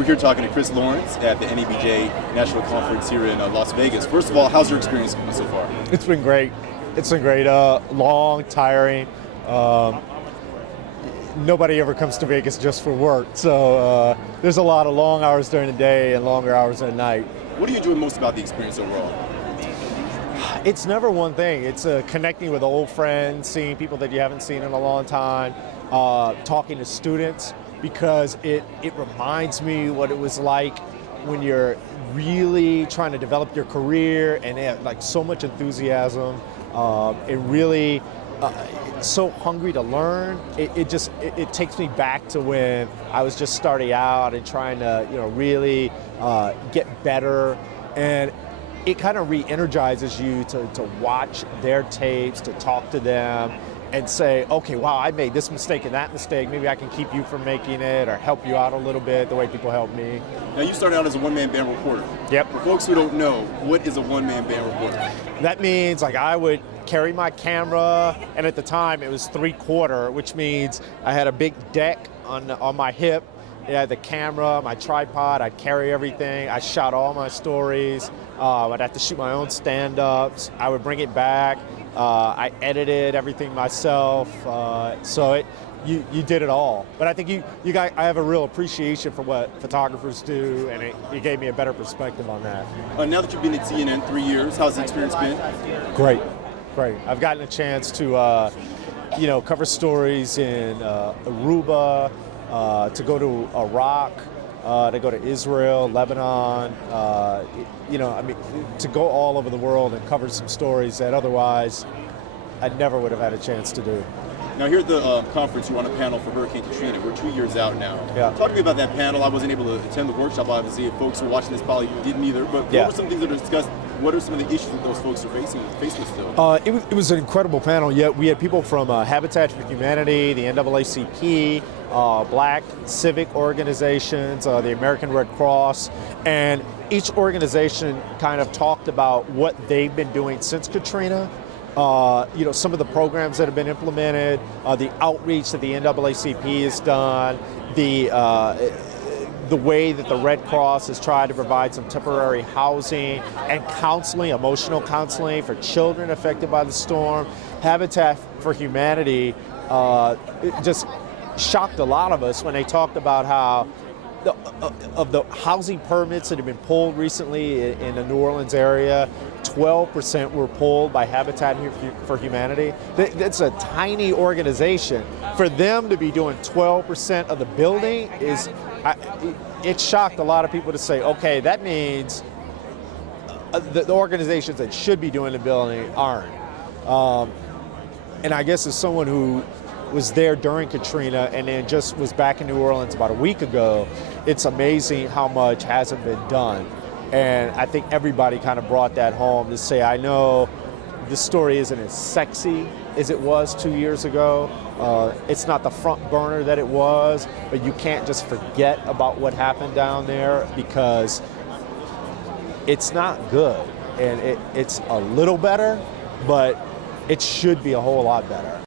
We're here talking to Chris Lawrence at the NABJ National Conference here in Las Vegas. First of all, how's your experience been so far? It's been great. It's been great. Long, tiring. Nobody ever comes to Vegas just for work. So there's a lot of long hours during the day and longer hours at night. What do you enjoy most about the experience overall? It's never one thing. It's connecting with old friends, seeing people that you haven't seen in a long time, talking to students, because it reminds me what it was like when you're really trying to develop your career and they have like so much enthusiasm and really so hungry to learn. It takes me back to when I was just starting out and trying to really get better, and it kind of re-energizes you to watch their tapes, to talk to them and say, okay, wow, I made this mistake and that mistake. Maybe I can keep you from making it or help you out a little bit the way people help me. Now, you started out as a one-man band reporter. Yep. For folks who don't know, what is a one-man band reporter? That means like I would carry my camera, and at the time it was 3/4, which means I had a big deck on my hip. It had the camera, my tripod, I'd carry everything. I shot all my stories. I'd have to shoot my own stand-ups. I would bring it back. I edited everything myself. So you did it all. But I think I have a real appreciation for what photographers do, and it gave me a better perspective on that. Now that you've been at CNN 3 years, how's the experience been? Great. I've gotten a chance to cover stories in Aruba, to go to Iraq, to go to Israel, Lebanon, to go all over the world and cover some stories that otherwise I never would have had a chance to do. Now, here at the conference, you're on a panel for Hurricane Katrina. We're 2 years out now. Yeah. Talk to me about that panel. I wasn't able to attend the workshop, obviously. If folks who are watching this probably didn't either. But what were some things that are discussed? What are some of the issues that those folks are facing still? It was an incredible panel. Yet we had people from Habitat for Humanity, the NAACP, Black civic organizations, the American Red Cross, and each organization kind of talked about what they've been doing since Katrina. Some of the programs that have been implemented, the outreach that the NAACP has done, the way that the Red Cross has tried to provide some temporary housing and counseling, emotional counseling for children affected by the storm. Habitat for Humanity it just shocked a lot of us when they talked about how of the housing permits that have been pulled recently in the New Orleans area, 12% were pulled by Habitat for Humanity. That's a tiny organization. For them to be doing 12% of the building it shocked a lot of people to say, okay, that means the organizations that should be doing the building aren't. And I guess as someone who was there during Katrina and then just was back in New Orleans about a week ago, it's amazing how much hasn't been done. And I think everybody kind of brought that home to say, I know this story isn't as sexy as it was 2 years ago. It's not the front burner that it was, but you can't just forget about what happened down there because it's not good. And it's a little better, but it should be a whole lot better.